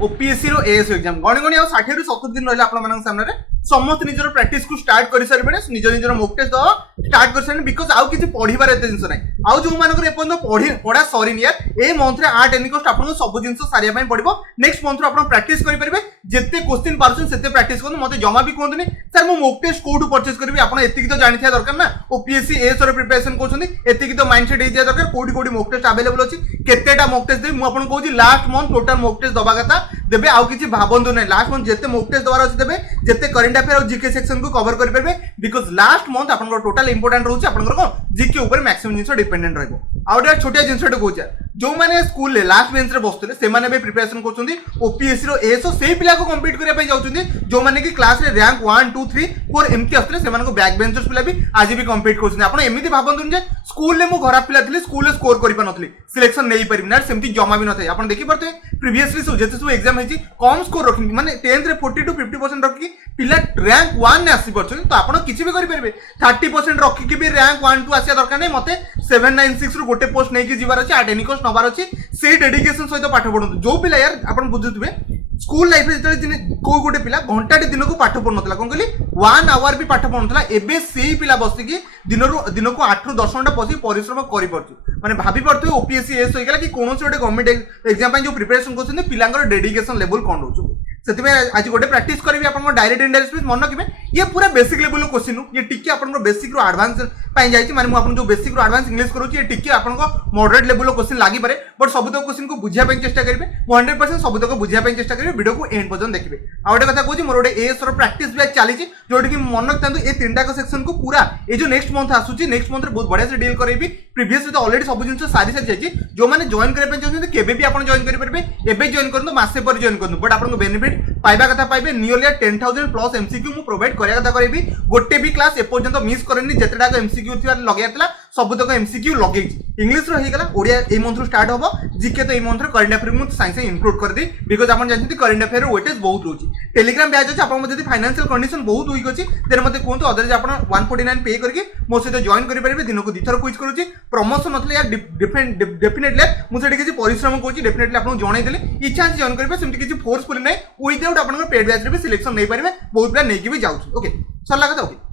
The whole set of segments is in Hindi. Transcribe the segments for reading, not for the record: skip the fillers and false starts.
ओपीएससी रो एएस एग्जाम गणी गणी 60 रु 70 दिन रहला आपण मानन सामने समस्त निजर प्रैक्टिस को स्टार्ट कर सारे बेने निजर निजर मॉक टेस्ट दो स्टार्ट कर सारे बिकॉज़ आउ किछि पढिबार एते जिंस नै आउ जो मानकर एपन पढा सॉरी नियर ए मंथ रे 8 एनी कोस्ट आपण सब जिंस सारिया पई पडिबो नेक्स्ट मंथ रो आपण प्रैक्टिस करि परबे जेते क्वेश्चन पारछन सेते प्रैक्टिस करन मते जमा भी कोंतनी सर मो मॉक टेस्ट कोडू परचेज करबी आपण एति की तो जानि थिया दरकार ना ओपीएससी एएस रो प्रिपरेशन करछनी एति की तो माइंडसेट हे जा दरकार कोडी कोडी मॉक टेस्ट अवेलेबल अछि केतेटा मॉक टेस्ट देबी मु आपण कहूची last month total mock test दबा कथा देबे आउ किछि भाबंतु नै लास्ट मंथ जेते मॉक टेस्ट दबार अछि देबे जेते करंट अफेयर और जीके सेक्शन को कवर करि परबे बिकॉज़ लास्ट मंथ आपण टोटल इंपोर्टेंट रहउछि आपण को जीके ऊपर मैक्सिमम जिंस डिपेंडेंट रहबो आउडा छोटिया जिंसटे कहूछ जो माने स्कूल ले लास्ट बेंच रे बसतले से माने बे प्रिपरेशन करछुंदी ओपीएससी रो एएस सेही पिला को कंप्लीट करिया पई जाउछुंदी जो माने कि क्लास रे रैंक 1 2 3 4 एमती आस्तले से माने को बैक बेंचर्स पिला भी आज भी कंप्लीट करछुंदी आपण एमिति भाबंतुन जे स्कूल ले मु खराब पिला थिली स्कूल ले स्कोर करि पानथली सिलेक्शन नै परिबि ना सेमती जमा भी नथाय आपण देखि परते प्रीवियसली सो जेते सो एग्जाम हेची कम स्कोर रखि माने 10th रे 40 टू 50% रखि पिला रैंक 1 ने आसी परछन तो आपण किछि भी करि परबे 30% रखि के भी रैंक 1 2 आसिया दरकार नै मते 796 रु गोटे पोस्ट नै कि जिवार अछि 8 एनिकोस नबार अछि से डेडिकेशन सहित पाठ पढु जो पिला यार आपण बुझुतबे स्कूल लाइफ रे जते को गोटे पिला घंटा दिन को पाठ पढु नथला कोन कहली 1 आवर भी पाठ पढु नथला एबे सेही पिला बसि कि दिन को 8 रु 10 घंटा बसि परिश्रम करि परछु माने भाबी परथु ओपीएससी एस होई गेला कि कोनोसे गोटे गवर्नमेंट एग्जाम पय जो प्रिपरेशन करछन पिलांगर डेडिकेशन लेवल कोन रहउछु सेतिबे आज गोटे प्रैक्टिस करबी आपन डायरेक्ट इनडायरेक्ट स्पीच मन रखिबे ये पूरा बेसिक लेवल क्वेश्चन ये टिके आपन बेसिक रु एडवांस पय जाईची माने मु आपन जो बेसिक रु एडवांस इंग्लिश करूची ये टिके आपन मॉडरेट लेवल क्वेश्चन लागि पारे बट सब तो क्वेश्चन को बुझिया पय चेष्टा करिवे 100% सब तो बुझिया पय चेष्टा करिवे वीडियो को एंड पर्यंत देखिबे आ गोटे कथा कहूची मोर गोटे एएस रो प्रैक्टिस भी चलीची जोटी कि मन रखतांतु ए तीनटा को सेक्शन को पूरा ए जो नेक्स्ट मंथ आसुची नेक्स्ट मंथ रे बहुत बढ़िया से डील करैबी प्रीवियस तो ऑलरेडी सब जिंस सारी जाईची जो माने जॉइन करे पय चाहछन केबे भी आपन जॉइन करि परबे एबे जॉइन करनु मासे पर जॉइन करनु बट आपन को बेनिफिट पाइबा कथा पाइबे नियरली 10000 प्लस एमसीक्यू मु प्रोवाइड करिया कथा करबी गोटे भी क्लास ए पर्यंत मिस करनी जेतेटा को एमसीक्यू थिया लगायतला सब तक एमसीक्यू लगेची इंग्लिश रो हे गला ओडिया ए मंथ रो स्टार्ट होबो जीके तो ए मंथ रो करंट अफेयर मु साइंस इंक्लूड कर दी बिकॉज़ आपन जानथि करंट अफेयर रो वेटेज बहुत रोची टेलीग्राम बैच अछि आपन जदी फाइनेंशियल कंडीशन बहुत वीक अछि देर मते कोन तो अदर जे आपन 149 पे करके मो से जॉइन करि परबे दिन को दिथर क्विज करूची प्रमोशन नथले यार डेफिनेटली मु सेठी किछि परिश्रम करूची डेफिनेटली आपन जणाई देले इच्छा जॉइन करबे सेमति किछि फोर्सफुल नै विदाउट आपन पेड बैच रे भी सिलेक्शन नै परबे बहुत पिला नै कि भी जाउची ओके सरला कथा ओके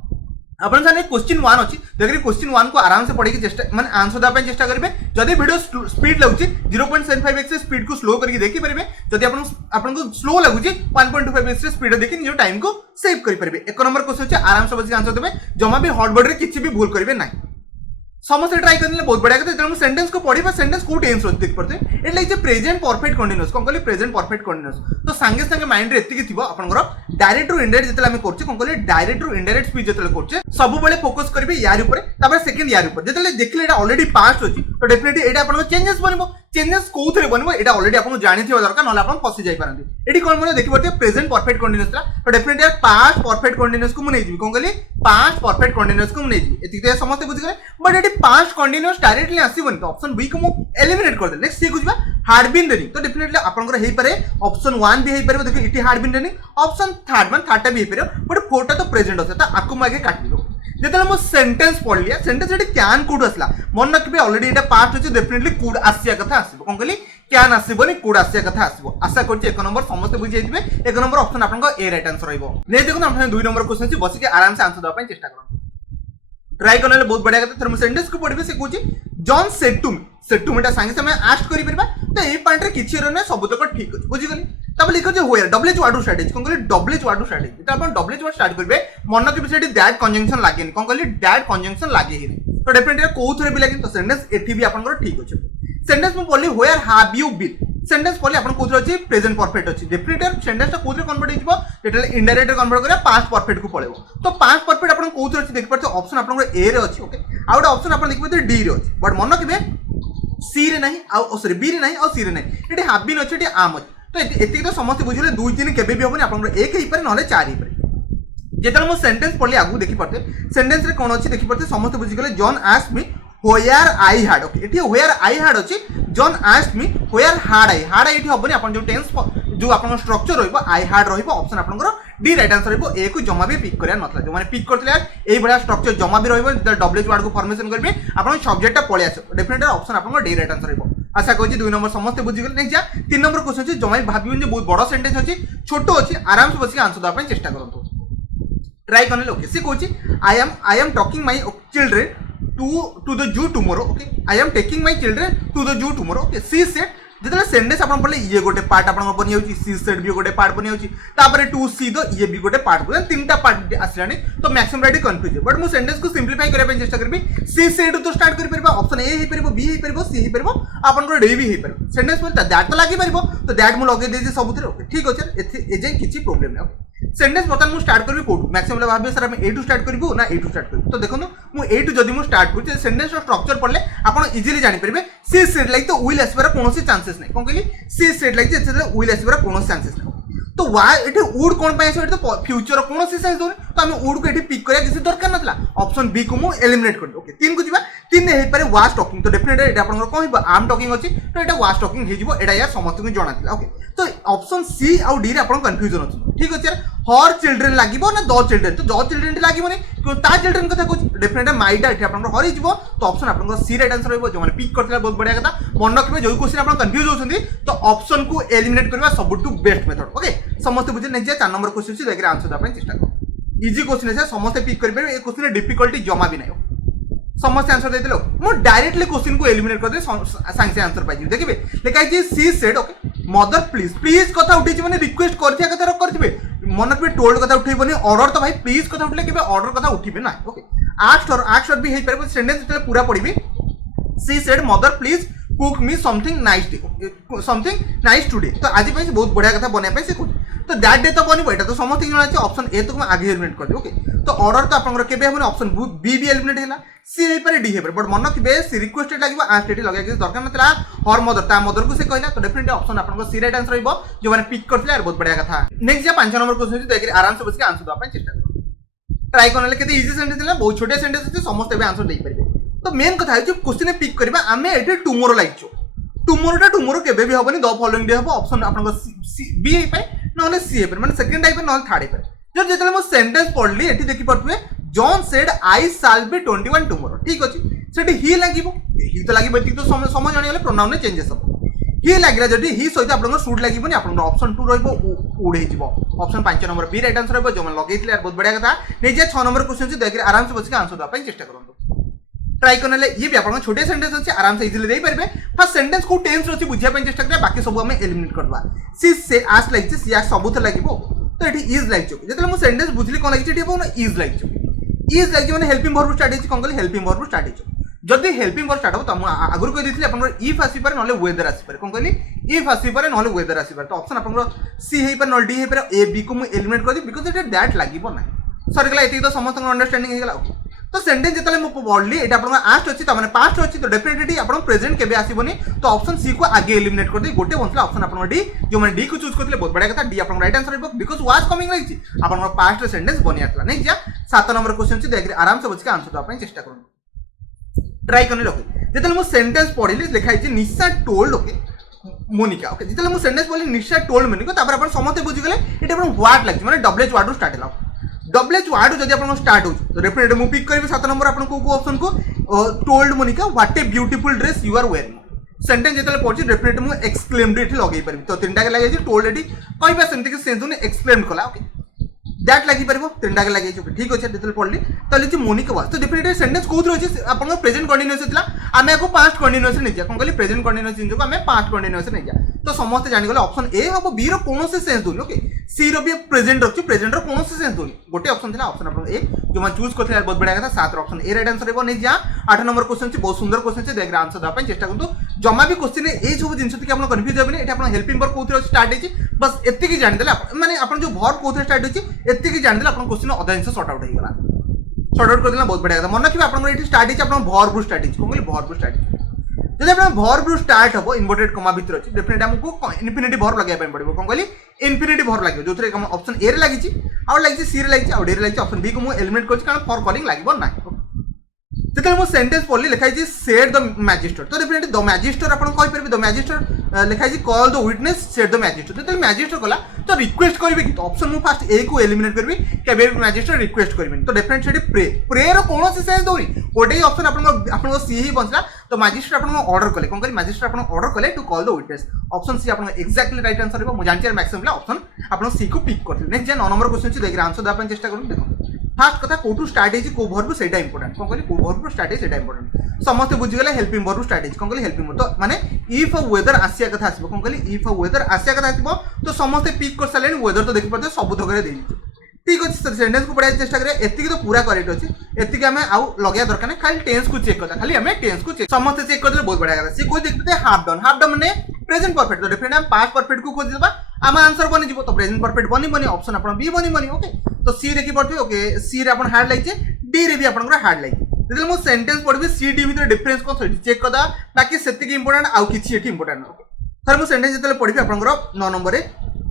अपन साने क्वेश्चन 1 अछि देखि क्वेश्चन 1 को आराम से पढ़ी के चेष्टा माने आंसर दा पय चेष्टा करबे जदी वीडियो स्पीड लागुची 0.75x से स्पीड को स्लो करके देखि परबे जदी आपन को स्लो लागुची 1.25x से स्पीड देखि निजो टाइम को सेव करि परबे एक नंबर क्वेश्चन छै आराम से बस आंसर देबे जमा भी हॉट वर्ड रे किछि भी भूल करबे नै समस्त ट्राई करने बहुत बढ़िया कहते हैं सेंटेंस को पढ़ी सेंटेंस को टेंस होती देख पड़ते हैं it like present perfect continuous कौन कहली प्रेजेंट परफेक्ट कंटीन्यूअस तो संगे संगे माइंड रे एतिकी थिबो आपनकर डायरेक्ट रु इनडायरेक्ट जेतले हम करछे कौन कहली डायरेक्ट रु इनडायरेक्ट स्पीच जेतले करछे सब बेले फोकस करबे यार ऊपर तापर सेकंड यार ऊपर जेतले देखले एटा ऑलरेडी पास्ट होची तो डेफिनेटली एटा आपन चेंजेस बनबो चेंजेस कोथरे बनबो एटा ऑलरेडी आपन जानि थिबा दरकार नले आपन फसी जाई पारंती एटी कोन मने देखि पड़ते प्रेजेंट परफेक्ट कंटीन्यूअस ला तो डेफिनेटली पास्ट परफेक्ट कंटीन्यूअस को मु नै जिवि कौन कहली पास्ट परफेक्ट कंटीन्यूअस को मु नै जिवि एति तो समस्त बुझि गले बट एटी पास्ट कंटीन्यूअस डायरेक्टली आसीबन तो ऑप्शन बी को मु एलिमिनेट कर दे नेक्स्ट सी कुछबा हार्ड बीन रनिंग तो डेफिनेटली आपनकर हेई पारे ऑप्शन 1 भी हेई पारे देखो इटी had been running option third मान थर्ड भी हेई पारे बट फोरटा तो प्रेजेंट होता था आकु मागे काटि दो जेतले मो सेंटेंस पढ़ लिया सेंटेंस एटी कैन कुड असला मन रखबे ऑलरेडी एटा पास्ट होची डेफिनेटली कुड आसिया कथा आसीबो कोन कहली कैन आसीबोनी कुड आसिया कथा आसीबो आशा करछि एक नंबर समस्त बुझि जाइबे एक नंबर ऑप्शन आपनका ए राइट आंसर रहइबो नै देखो हम 2 नंबर क्वेश्चन छी बसी के आराम से आंसर दवा पय चेष्टा करो ट्राई करले बहुत बढ़िया कथा थर्म सेंटेंस को पढ़बे से कहछि जॉन सेड टू मी संगे समय आस्ट करि परबा तो ए पॉइंट रे किछि रहने सब तक ठीक अछि बुझि गली तब लिखो जे होयर डब्ल्यूएच वर्ड स्ट्रेटजी कोन कहली डब्ल्यूएच वर्ड स्ट्रेटजी त अपन डब्ल्यूएच वर्ड स्टार्ट करबे मन के सेठी दैट कंजंक्शन लागेनी कोन कहली दैट कंजंक्शन लागे ही तो डेफिनेटली कोथरे भी लागेनी तो सेंटेंस एठी भी आपन ठीक अछि सेंटेंस में पढ़ली होयर हैव यू बीन सेंटेंस पढ़ली आपन कोथरे अछि प्रेजेंट परफेक्ट अछि डेफिनेटली सेंटेंस ता कोथरे कन्वर्ट हिजबो जेतले इनडायरेक्ट कन्वर्ट करे पास्ट परफेक्ट को पळेबो तो पास्ट परफेक्ट आपन कोथरे अछि देख परछो ऑप्शन आपन ए रे अछि ओके आ ओटा ऑप्शन आपन देख परछो डी रे अछि बट मन केबे सी रे नाही आ सॉरी बी रे नाही आ सी रे नाही एटी हैव बीन अछि एटी आम अछि तो एति तो समस्त बुझिले 2 3 केबे भी होबनी आपन एक ही पर नले 4 ही पर जेतले मो सेंटेंस पढ़ली आगु देखि परते सेंटेंस रे कोन अछि देखि परते समस्त बुझि गेले John asked me where I had okay एठी व्हेयर आई हैड अछि John asked me where hard I एठी होबनी आपन जो टेंस जो आपन स्ट्रक्चर रहइबो आई हैड रहइबो ऑप्शन आपनकर डी राइट आंसर रहइबो ए को जमा भी पिक करिया नथला जो माने पिक करथले एई बडा स्ट्रक्चर जमा भी रहइबो डब्ल्यूएच वर्ड को फॉर्मेशन करबे आपन सब्जेक्ट टा पळे आछो डेफिनेटली ऑप्शन आपनकर डी राइट आंसर रहइबो आशा करूँ 2 नंबर समस्त बुझीगले नहीं जा 3 नंबर क्वेश्चन अच्छी जमा भाव बहुत बड़ सेंटेंस अच्छी छोट अच्छी आराम से बस आंसर देवाई चेष्टा करूँ ट्राई करने ओके सी कौन I am talking my children to the zoo tomorrow okay I am taking my children to the zoo tomorrow okay सी सेड जो सेंटेंस आप पढ़े ये गोटे पार्ट आप बनी सी सेड भी गोटे पार्ट बनी टू सी द ये भी गोटे पार्ट तीन टा पार्ट आसला तो मैक्सिमम राइट कन्फ्यूज बट मुझे सेंटेंस को सिंप्लीफाई करने चेष्टा करी सी सेड तो स्टार्ट कर ऑप्शन ए हो पार बी हो पार सी हो पार आपंकर डी भी हो पार सेंटेंस दैट तो लगे पार तो दैट मुझे लगे सबुथ ठीक अच्छे एजाए किसी प्रोब्लेम नहीं सेंटेंस बर्तमान मुझे स्टार्ट करी कौटू मैक्सिमम भाव सर ए टू स्टार्ट करूँ ना ए टू स्टार्ट करूँ तो देखो मुझे ए टू जब मुझे स्टार्ट करूँ सेंटेंस स्ट्रक्चर पढ़ले आप इजिली जानीपर सी सेड लाइक तो विल आसबार कौन चांसेस नहीं कौन कहली सी सेड लाइक विल आसबार कौन चांसेस नहीं तो ये वुड कौन तो फ्यूचर कौन सेंस दूनी तो आम वुड को पिक करा किसी दरकार ना ऑप्शन बी को मुझे एलिमिनेट कर ओके 3 को जी 3 हो पारे वाज टॉकिंग तो डेफिनेटली आप कौन आम टॉकिंग अच्छी तो ये वाज टॉकिंग हो यार समस्त को जना था ओके तो ऑप्शन सी आउ डी आप कन्फ्यूजन अच्छे ठीक अच्छे हर चिल्ड्रेन लगे ना द चिल्ड्रेन तो द चिल्ड्रेन लगे ता चिल्ड्रेन कथा कहूँ डेफिनेटली माइटा ये आप हर तो ऑप्शन आप सी राइट आंसर रही जो पिक करते बहुत बढ़िया कथा मन रखिए जो क्वेश्चन आप कन्फ्यूज होती तो ऑप्शन को एलिमिनेट करवा सबुठ बेस्ट मेथड ओके समस्त बुझे नहीं 4 नंबर क्वेश्चन देखिए आंसर देवाई चेष्टा कर इजी क्वेश्चन है समस्त पिक करेंगे ये क्वेश्चन डिफिकल्टी जमा भी नहीं समस्त आंसर देते मुझे डायरेक्टली क्वेश्चन को एलिमिनेट कर सागे आंसर पाई देखिए लिखाई she said okay mother please please कथा उठे मैंने रिक्वेस्ट करेंगे मन पे टोल्ड कथा उठेबनी ऑर्डर तो भाई प्लीज कथा उठले केबे ऑर्डर कथा उठिबे ना ओके आक्ट भी हे पारे सेंटेंस पूरा पढ़ी she said mother please cook me something nice today तो आज बहुत बढ़िया कथा बनवाई से तो दैट डे तो बनब यहाँ तो समस्त जना ऑप्शन ए तो आगे एलिमिनेट कर ओके तो ऑर्डर तो आप ऑप्शन बी भी एलिमिनेट है सी हो पारे डी हो पारे बट मन रखिए सी रिक्वेस्टेड लगे आस्टेड लगे किसी दरकार ना हर मदर मदर को से कहला तो डेफिनेटली ऑप्शन आप सी राइट आंसर रही जो मैंने पिक करते बहुत बढ़िया कथा नेक्स्ट 5 नंबर क्वेश्चन देखिए आराम से बस आंसर देवाई चेष्टा करो ट्राई करने के इजी सेंटेंस बहुत छोटे सेंटेंस अच्छे समस्त आंसर दे पारे तो मेन कथा क्वेश्चन पिक करवा आम ये टुमोरो लाइचु टुमोरोटा टुमोरो केबे भी होबनी द फॉलोइंग डे हो ऑप्शन आपन बी हो पाए ना सी हो पाए माने सेकंड टाइप ना थर्ड हो पाए जब जेतले मो सेंटेंस पढ़ली एठी देखि पड़थुए John said I shall be 21 tomorrow ठीक अछि सेठी ही लागिबो ही तो लागिबो ठीक तो समझ जानि गले प्रोनाउन ने चेंजेस हो ही लागिरा जदी ही सहित आपन शुड लागिबोनी आपन ऑप्शन 2 रहइबो उड हे जिवो option 5 number B right answer रहइबो जो मन लगेइतले यार बहुत बढ़िया कथा नै जे 6 नंबर क्वेश्चन से देखि आराम से बस के आंसर दवा चेष्टा करंतु ट्राई करने ये भी आप छोटे सेंटेंस अच्छे आराम से इजिली दे पारे फर्स्ट सेंटेंस को टेंस अच्छी बुझाई चेष्टा करें बाकी सब आम एलिमिनेट करवा सी से आस लगे सी आस सबुथ लगे तो ये इज लाइक चुकी जो मुझे सेंटेंस बुझली कौन लगे इज लाइक चुकी इज लाइक मैंने हेल्पिंग वर्ब स्टार्ट हो कौन कहली हेल्पिंग वर्ब स्टार्ट हो जदि हेल्पिंग वर्ब स्टार्ट हो तो आगुरी कही आप इफ आसपे ना वेदर आसपे कौन कहली इफ आसपे ना वेदर आसपे तो ऑप्शन आप सी हो पारे ना डी हो पारे ए बी को मुझे एलिमिनेट कर बिकज ये दैट लगे ना सरीगला ये तो समस्त अंडरस्टैंडिंग होगा तो सेंटेंस जितने मुझे पढ़ली ये आप आस्ट अच्छी तो पास्ट अच्छी तो डेफिनेटली आप प्रेजेंट केबे आसबनी तो ऑप्शन सी को आगे एलिमिनेट कर दी गोटे बंचला ऑप्शन आप डी जो मैंने डी को चूज करते बहुत बढ़िया कथा डी आप right answer because was coming लगी आप पास्ट सेंटेंस बनिया नहीं जा 7 नंबर क्वेश्चन से देखिए आराम से बच्चे आंसर देवाई चेष्टा करूँ ट्राई करने लगे जितने मुझे सेंटेंस पढ़ी लिखाई निशा टोल्ड ओके मोनिका ओके जितने मुझे सेंटेंस पढ़ी निशा टोल्ड मोनिका आप समस्त बुझीगले ये व्हाट लगे मैंने डब्ल्यूएच वार्ड स्टार्ट है डब्ल्यूएच वार्ड जब आप स्टार्ट हो तो डेफिनेटली मुझे पिक करी 7 नंबर आपको ऑप्शन को told Monica what a beautiful dress you are wearing sentence जितने पढ़ी डेफिनेटली मुझे एक्सक्लेम्ड ये लगे पारि तो 3टा के लगे टोल्ड ये कह सेमती सेंस होनी एक्सक्लेम्ड कला ओके दैट लगी पार 3टा के लगे ठीक अच्छे जितने पढ़ली तो लिखी मोनिका वाज तो डेफिनेटली सेंटेंस कौन अच्छे आप प्रेजेंट कंटिन्यूअस होता आम आपको पास्ट कंटिन्यूअस नहीं जा कौन कहली प्रेजेंट कंटिन्यूअस जिनको आम पास्ट कंटिन्यूअस नहीं जा तो समस्त जानीगले ऑप्शन ए हम बी रोन सेंस दूनी ओके सी रो भी प्रेजेंट रखी प्रेजेंट कौन सेंस दूनी गोटे ऑप्शन था ऑप्शन आप ए जो मैं चूज करते बहुत बढ़िया कथा 7 ऑप्शन ए राइट आंसर नहीं जा 8 नंबर क्वेश्चन से बहुत सुंदर क्वेश्चन से देखिए आंसर देवाई चेष्टा करूँ जमा भी क्वेश्चन ये सब जिन आप कन्फ्यूज हेबनी ये आप हेल्पिंग वर्ब कौन स्टार्ट होती बस एति जानीदे मैंने आप जो वर्ब कौन स्टार्ट होती एति जानीदे आप क्वेश्चन अधा जिन सर्ट आउट होगा सर्ट आउट कर बहुत बढ़िया मन रखिए आप स्टार्ट होती वर्ब स्टार्ट हो कौन वर्ब स्टार्ट जब आप वर्ब स्टार्ट हम इनवर्टेड कमा भर अच्छी डेफिनेटली हमको इनफिनिटी वर्ब लगे पड़ो कौन कहली इनफिनिटी वर्ब लगे जो थे ऑप्शन ए लगी आउ लगी सी लगी आउ डी लगी ऑप्शन बी को मुझे एलिमिनेट कर कारण फॉर कॉलिंग लगे ना जितने मुझे सेंटेंस पढ़ली लिखाई सेड द मैजिस्ट्रेट तो डेफिनेटली द मैजिस्ट्रेट आप कहींपर द मैजिस्ट्रेट लिखाई call the witness said the magistrate जो मैजिस्ट्रेट कला तो रिक्वेस्ट करेंगे कि ऑप्शन मुझे फास्ट ए को एलिमिनेट करी के मैजिस्ट्रेट रिक्वेस्ट करेंगे तो डेफिनेटली प्रे प्रेयर कौन सेंस दौनी गोटे ऑप्शन आप सी ही बचला तो मैजिस्ट्रेट आपन ऑर्डर कले कोन करी मैजिस्ट्रेट आपन ऑर्डर कले to call the witness option सी आपन एक्जेक्टली राइट आंसर हो। मु जानछि मैक्सिमम ऑप्शन आपन सी को पिक करथिले। नेक्स्ट जे 9 नंबर क्वेश्चन छी देखि आंसर दापन चेष्टा करू। देखो फास्ट कथा कोटू स्ट्रैटेजी को वर्ब सेटा इंपोर्टेंट कोन करी को वर्ब स्ट्रैटेजी सेटा इंपोर्टेंट समस्त बुझि गेले हेल्पिंग वर्ब स्ट्रैटेजी कोन करी हेल्पिंग वर्ब तो माने इफ वेदर आसिया कथा आसीबो कोन करी इफ वेदर आसिया कथा आसीबो तो समस्त पिक कर साले वेदर तो देखि पड़ते सब धगरे देई ठीक अछि सेंटेंस को पढ़ा चेष्टा करिया एतिकी तो पूरा करेक्ट अछि एतिकी हमें आउ लगया दरकार नै खाली टेंस को चेक करता खाली हमें टेंस को चेक समस्त चेक कर देले बहुत बढ़िया गला से कोई देखते हाफ डाउन माने प्रेजेंट परफेक्ट तो डिफरेंट हम पास्ट परफेक्ट को खोज देबा आम आंसर बनि जिवो तो प्रेजेंट परफेक्ट बनि ऑप्शन आपन बी बनि ओके तो सी देखि पड़थि ओके सी रे आपन हार्ड लाइचे डी रे भी आपन हार्ड लाइचे जेतले मो सेंटेंस पढबी सी डी भीतर डिफरेंस को चेक करदा बाकी सेतिकी इंपोर्टेंट आउ किछि एठी इंपोर्टेंट ओके सर मो सेंटेंस जेतले पढबी आपन 9 नंबर रे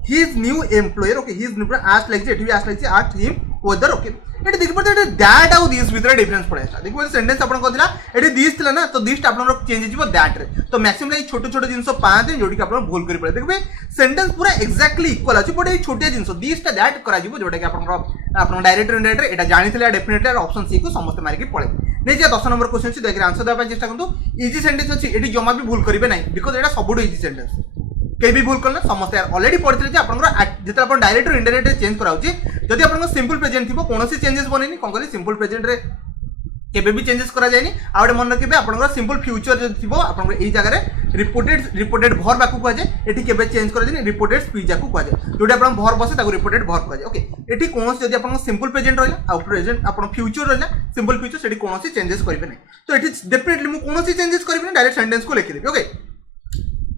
his new employer okay his new asked like एठी भी asked like asked him whether okay एठी देखि पड़ते एठी that आउ this भीतर डिफरेंस पड़ेला देखि पड़ते सेंटेंस आपन कहथिला एठी this थिला ना तो this आपन चेंज हिजिबो that रे तो मैक्सिमम लाई छोटो छोटो जिंस पाते जोटी आपन भूल करि पड़े देखबे सेंटेंस पूरा एक्जेक्टली इक्वल अछि बट ए छोटे जिंस this ता that करा जिवो जोटा कि आपन डायरेक्ट इनडायरेक्ट एटा जानिथिला डेफिनेटली ऑप्शन सी को समस्त मारि के पळे नै जे 10 नंबर क्वेश्चन छी देखि आंसर देबा चेष्टा करंतु इजी सेंटेंस अछि एठी जमा भी भूल करिवे नै बिकॉज़ एटा सबुड इजी सेंटेंस के भी भूल करले समस्त ऑलरेडी पढ़िथिले जे आपनकर जेते आपन डायरेक्ट और इनडायरेक्ट चेंज कराउची जदि आपन सिंपल प्रेजेंट थिबो कोनोसी चेंजेस बनेनी कोन करी सिंपल प्रेजेंट रे केबे भी चेंजेस करा जायनी आउडे मन रखिबे आपनकर सिंपल फ्यूचर जे थिबो आपनकर एई जगह रे रिपोर्टेड भर बाकू कह जाय एठी केबे चेंज कर देनी रिपोर्टेड स्पीच जाकू कह जाय जोटा आपन भर बसे ताको रिपोर्टेड भर कह जाय ओके एठी कोनोसी जदि आपन सिंपल प्रेजेंट रहला आ प्रेजेंट आपन फ्यूचर रहला सिंपल फ्यूचर सेठी कोनोसी चेंजेस करिबे नै तो एठी डेफिनेटली मु कोनोसी चेंजेस करिबे नै डायरेक्ट सेंटेंस को लिखि देबे okay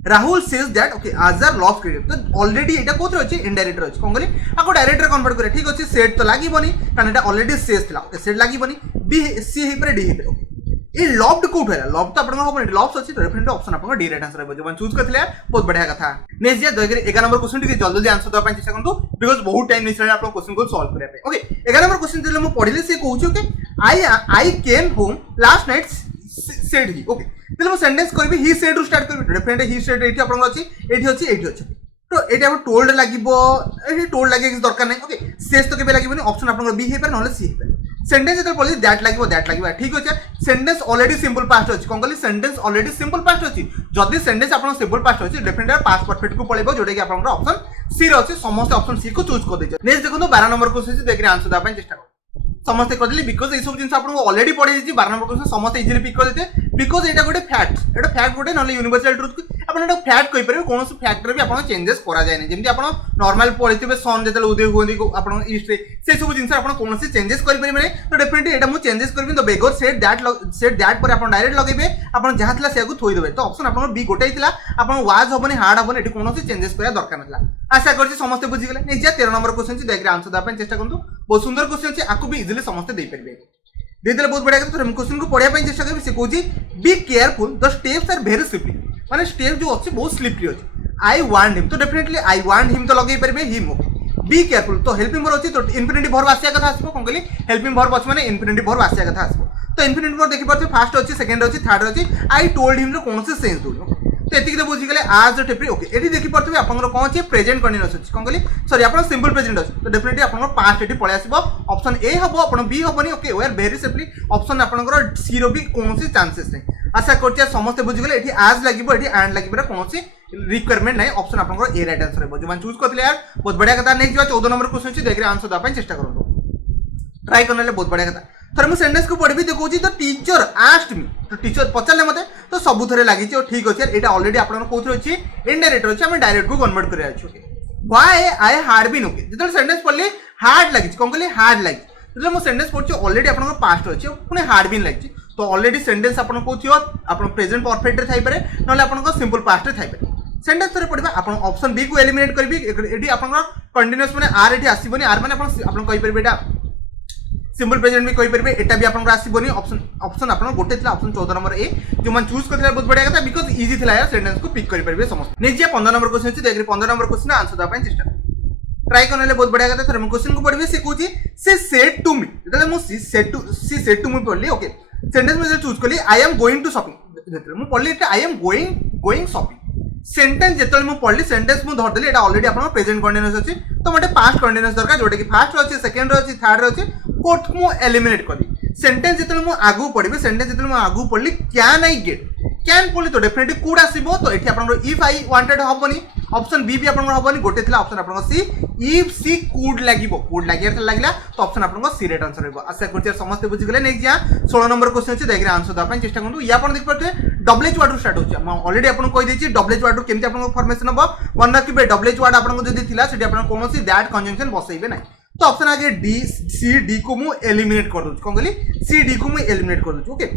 Rahul says that okay आजर लॉस क्रेडिट तो ऑलरेडी एटा कोथरे अछि इनडायरेक्ट अछि कोन गली आको डायरेक्ट रे कन्वर्ट करे ठीक अछि सेट तो लागि बनी कारण एटा ऑलरेडी सेज थिला ओके सेट लागि बनी बी सी हे पर डी हे पर ओके ए लॉब्ड कोड हैला लॉब तो आपन होबो लॉब्स अछि डेफिनेटली ऑप्शन आपन डी राइट आंसर है जो चूज करथिले बहुत बढ़िया कथा नेक्स्ट जे 11 नंबर क्वेश्चन टिके जल्दी जल्दी आंसर दबा चेष्टा करंतु बिकॉज़ बहुत टाइम निसले आपन क्वेश्चन को सॉल्व करे पे ओके 11 नंबर क्वेश्चन जेले मु पढिले से कहूछु के I came home last night said he okay तेल मो सेंटेंस करबी ही सेड रु स्टार्ट करबी डेफिनेटली ही सेड एठी आपन अछि तो एटा हम टोल्ड लागिबो एठी टोल्ड लागि कि दरकार नै ओके सेस तो केबे लागिबोनी ऑप्शन आपन बी हे पर नले सी हे पर सेंटेंस जेते बोली दैट लागिबो ठीक अछि सेंटेंस ऑलरेडी सिंपल पास्ट अछि कोन कहली सेंटेंस ऑलरेडी सिंपल पास्ट अछि जदी सेंटेंस आपन सिंपल पास्ट अछि डेफिनेटली पास्ट परफेक्ट को पळेबो जोडे कि आपन ऑप्शन सी रो अछि समस्त ऑप्शन सी को चूज कर देछ नेक्स्ट देखो 12 नंबर क्वेश्चन देखि आंसर दा पय चेष्टा कर समस्त कर देली बिकॉज़ ए सब जिंस आपन ऑलरेडी पढि दिछि 12 नंबर क्वेश्चन समस्त इजीली पिक कर देते बिकॉज़ एटा गोटे फैक्ट गोटे नले यूनिवर्सल ट्रुथ आपन एटा फैक्ट कहि परबे कोनोस फैक्टर भी आपन चेंजेस करा जाय नै जेमति आपन नॉर्मल पढिथिबे सन जेतल उदय होंदी आपन ईस्ट रे से सब जिंस आपन कोनोस चेंजेस करि परबे नै तो डेफिनेटली एटा मु चेंजेस करबी तो बेगर सेट दैट पर आपन डायरेक्ट लगेबे आपन जहा थला सेगु थोइ देबे तो ऑप्शन आपन बी गोटे हितला आपन वाज होबनी हार्ड होबनी एटी कोनोस चेंजेस करा दरकार नथला आशा करछि समस्त बुझि गेले नै जे 13 नंबर क्वेश्चन छी देखि आंसर दा पय चेष्टा करंतु बहुत सुंदर क्वेश्चन छी आकु भी इजीली समस्त दे परबे देदेले बहुत बढ़िया तो हम क्वेश्चन को पढ़िया चेष्टा करबी से कहूची be careful the steps are very slippery माने स्टेप जो अछि बहुत स्लिपरी अछि I want him to definitely I want him to लगे परबे हिम बी केयरफुल तो हेल्पिंग वर्ब अछि तो इन्फिनिटिव वर्ब आसिया कथा आसबो कोन कहली हेल्पिंग वर्ब अछि माने इन्फिनिटिव वर्ब आसिया कथा आसबो तो इन्फिनिटिव वर्ब देखि परते फर्स्ट अछि सेकंड अछि थर्ड अछि आई टोल्ड हिम रो कोनसे सेंस दो तो एतिक बुझी गले आज टेपरी ओके एटी देखि परते आपन कोन अछि प्रेजेंट कंटीन्यूअस अछि कोन कहली सॉरी आपन सिंपल प्रेजेंट अछि तो डेफिनेटली आपन पास्ट एटी पळे आसीबो ऑप्शन ए हबो आपन बी हबोनी okay we are very simply option आपन सी रो भी कोनोसी चांसेस नै आशा करछि समस्त बुझी गले एटी आज लागिबो एटी एंड लागिबो कोनोसी रिक्वायरमेंट नै ऑप्शन आपन ए राइट आंसर है जो मान चूज करथिले यार बहुत बढ़िया कथा नेक्स्ट जो 14 नंबर क्वेश्चन छी देखि आंसर दा पय चेष्टा करंतु ट्राई करने बहुत बढ़िया कथा थर मु सेंटेंस को पढ़बी देखौ छी तो टीचर आस्क्ड मी तो टीचर पचारले मते तो सबु थरे लागि छी ठीक अछि एटा ऑलरेडी आपन कोथरे अछि इनडायरेक्ट अछि हम डायरेक्ट को कन्वर्ट करे अछि okay why I had been okay जेतल सेंटेंस पढ़ले हार्ड लागि छी कोन कहले हार्ड लागि जेतल मु सेंटेंस पढ़छि ऑलरेडी आपन पास्ट अछि पुने हार्ड बीन लागि तो ऑलरेडी सेंटेंस आपन को थियो आपन प्रेजेंट परफेक्ट रे थाइ पारे नले आपन को सिंपल पास्ट रे थाइ पारे सेंटेंस थरे पढ़बा आपन ऑप्शन बी को एलिमिनेट करबी एडी आपन कंटीन्यूअस माने आर एडी आसीबनी आर माने आपन कहि परबे एटा सिंपल प्रेजेंट भी कहि परबे एटा भी आपन आसीबनी ऑप्शन आपन गोटे थिला ऑप्शन 14 नंबर ए जो मन चूज करथिला बहुत बढ़िया कथा बिकॉज़ इजी थिला यार सेंटेंस को पिक करि परबे समस्त नेक्स्ट जे 15 नंबर क्वेश्चन छी देखि 15 नंबर क्वेश्चन आंसर दा पय चेष्टा ट्राई करने बहुत बढ़िया कथा थरे हम क्वेश्चन को पढ़बे से कहूची से सेड टू मी जेतले मु सी सेड टू मी पढ़ली ओके सेंटेंस में चूज करली I am going to shopping जेतले मु पढ़ली I am going shopping sentence जेतले मु पढ़ली सेंटेंस मु धर देली एटा ऑलरेडी आपन प्रेजेंट कंटीन्यूअस अछि तो मटे पास्ट कंटीन्यूअस दरकार जोटे कि फर्स्ट रो अछि सेकंड रो अछि थर्ड रो अछि फोर्थ मु एलिमिनेट करली सेंटेंस जितने मु आगु पढ़ी सेंटेंस जितने मु आगु पढ़ली कैन आई गेट कैन पढ़ली तो डेफिनेटली कुड आसीबो तो एठी आपन इफ आई वांटेड हबनी ऑप्शन बी भी आपन हबनी गोटे थिला ऑप्शन आपन सी इफ सी कुड लागिबो कुड लागियर लागला तो ऑप्शन आपन सी राइट आंसर रहबो आशा करछि समस्त बुझि गेले नेक्स्ट जा 16 नंबर क्वेश्चन अछि देखरे आंसर दा पय चेष्टा करनु या आपन देख परते डब्ल्यूएच वर्ड स्टार्ट होछि हम ऑलरेडी आपन कहि देछि डब्ल्यूएच वर्ड केमति आपन फॉर्मेशन हबो वन रखिबे डब्ल्यूएच वर्ड आपन जदी थिला सेठी आपन कोनोसी दैट कंजंक्शन बसैबे नै तो ऑप्शन आगे डी सी डी को मु एलिमिनेट कर दूँ कौन कहली सी डी को मु एलिमिनेट कर दूँ ओके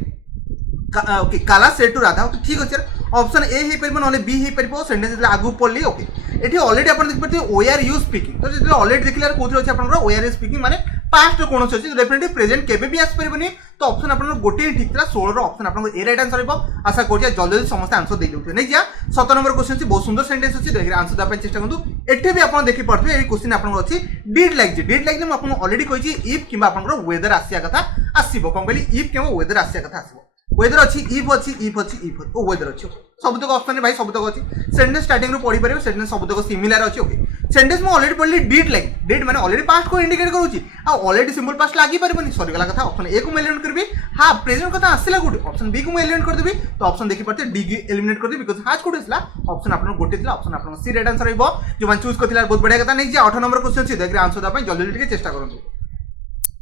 ओके काला सेट टू राधा ओके ठीक अच्छे ऑप्शन ए हे परिबो नले बी हे परिबो सेंटेंस जले आगु पड़ली ओके एठी ऑलरेडी अपन देख परते ओ आर यू स्पीकिंग तो जले ऑलरेडी देखिलार कोथि अछि आपन ओ आर यू स्पीकिंग माने पास्ट कोन अछि डेफिनेटली प्रेजेंट केबे भी आस परिबनी तो ऑप्शन आपन गोटे ठीक था 16 रो ऑप्शन आपन ए राइट आंसर रहबो आशा करछि जल्दी जल्दी समस्त आंसर दे देउथे नै जा 17 नंबर क्वेश्चन अछि बहुत सुंदर सेंटेंस अछि देखि आंसर दा पय चेष्टा करंतु एठी भी आपन देखि परथे ए क्वेश्चन आपन अछि डिड लाइक हम आपन ऑलरेडी कहिछि इफ किबा आपन वेदर आसिया कथा आसीबो कोन कहली इफ किबा वेदर आसिया कथा आसीबो वेदर अच्छी इफ अच्छी इफ अच्छी इफ ओ वेदर अच्छी सबतक ऑप्शन रे भाई सबतक अच्छी सेंटेंस स्टार्टिंग रो पढ़ी परिबे सेंटेंस सबतक सिमिलर अच्छी ओके सेंटेंस में ऑलरेडी पढ़ली डिड लाइक डिड माने ऑलरेडी पास्ट को इंडिकेट करूची आ ऑलरेडी सिंपल पास्ट लागी परिबनी सॉरी गला कथा ऑप्शन ए को मैं एलिमिनेट करबी हां प्रेजेंट कथा आसीला गुड ऑप्शन बी को मैं एलिमिनेट कर देबी तो ऑप्शन देखि परते डी एलिमिनेट कर देबी बिकॉज़ हाज कोड इसला ऑप्शन आपन गोटे थिला ऑप्शन आपन सी राइट आंसर रहबो जो वन चूज करथिला बहुत बढ़िया कथा नै जे 8 नंबर क्वेश्चन छी देखि आंसर दा पय जल्दी जल्दी के चेष्टा करंतु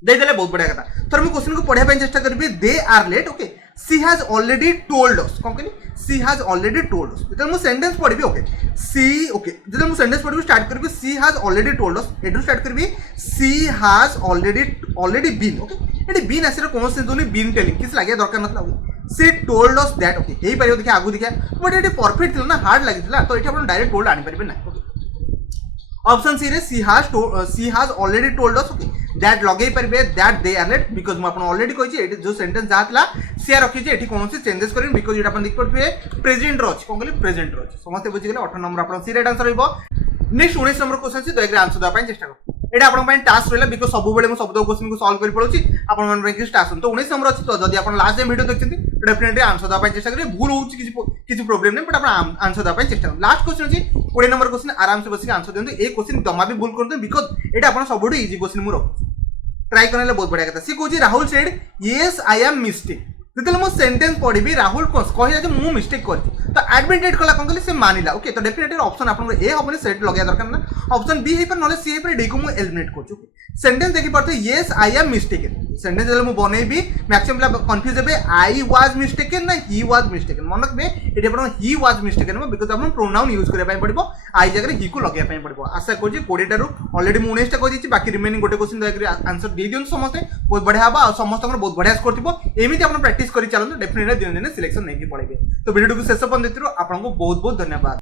दे देले बहुत बढ़िया कथा तर मैं क्वेश्चन को पढ़िया पय चेष्टा करबी they are late okay C has already told us कोन कहली C has already told us जब मैं सेंटेंस पढ़बी ओके सी ओके जब मैं सेंटेंस पढ़बी स्टार्ट करबी C has already told us एटू स्टार्ट करबी C has already been okay एटी बीन आसीर कोन सेंस दोनी बीन टेलिंग किस लागे दरकार नथला C told us that okay हेई परियो देखि आगु देखिया बट एटी परफेक्ट थिला ना हार्ड लागितला तो एटी अपन डायरेक्ट टोल्ड आनी परिबे ना ओके ऑप्शन सी रे C has already told us okay that लगे परिबे that they are late because मैं अपन ऑलरेडी कहि एटी जो सेंटेंस जातला से रखि जे एटी कोनोसी चेंजेस करिन बिकॉज़ एटा अपन देख परबे प्रेजेंट रो अछि कोन कहली प्रेजेंट रो अछि समस्त बुझि गेले 18 नंबर अपन सी राइट आंसर रहबो नेक्स्ट 19 नंबर क्वेश्चन छी दयग्रे आंसर दा पय चेष्टा कर एटा अपन पय टास्क रहला बिकॉज़ सब बेले मैं शब्द क्वेश्चन को सॉल्व करि पड़ोची अपन मन पय टास्क तो 19 नंबर अछि तो जदी अपन लास्ट टाइम वीडियो देखछथि तो डेफिनेटली आंसर दा पय चेष्टा करिवे भूल होउची किछि प्रॉब्लम नै बट अपन आंसर दा पय चेष्टा कर लास्ट क्वेश्चन अछि 20 नंबर क्वेश्चन आराम से बसिक आंसर देंतु ए क्वेश्चन जमा भी भूल करते बिकॉज़ एटा अपन सबुठु इजी क्वेश्चन मु रख ट्राई करने बहुत बढ़िया कथा सी कहूँ Rahul said yes I am mistake जितने मुझे सेंटेंस पढ़ी राहुल कहला जे मु मिस्टेक कर तो एडमिटेड कला कौन कहली से मानिला ओके तो डेफिनेटली ऑप्शन आपन ए हबनी सेट लगे दरकार ना ऑप्शन बी हे पर नले सी हे पर डी को मु एलिमिनेट कर चुके सेंटेंस देखि परते yes I am mistaken sentence जले मु बनेबी मैक्सिमम ला कंफ्यूज हेबे आई वाज मिस्टेकन ना ही वाज मिस्टेकन मन रखबे eighty upon he was mistaken because upon pronoun use करे पय पड़िबो आई जगह ही को लगे पय पड़िबो आशा करछि 20 टारु ऑलरेडी मु 19 टा कहि दिछि बाकी रिमेनिंग गोटे क्वेश्चन दया आंसर दे दियन समस्त बहुत बढ़िया हबा और समस्त बहुत बढ़िया स्कोर थिबो एमिति अपन प्रैक्टिस करि चलनु डेफिनेटली दिन दिन सिलेक्शन नै कि पड़ेबे तो वीडियो को शेष अपन देखिरो आपन को बहुत बहुत धन्यवाद।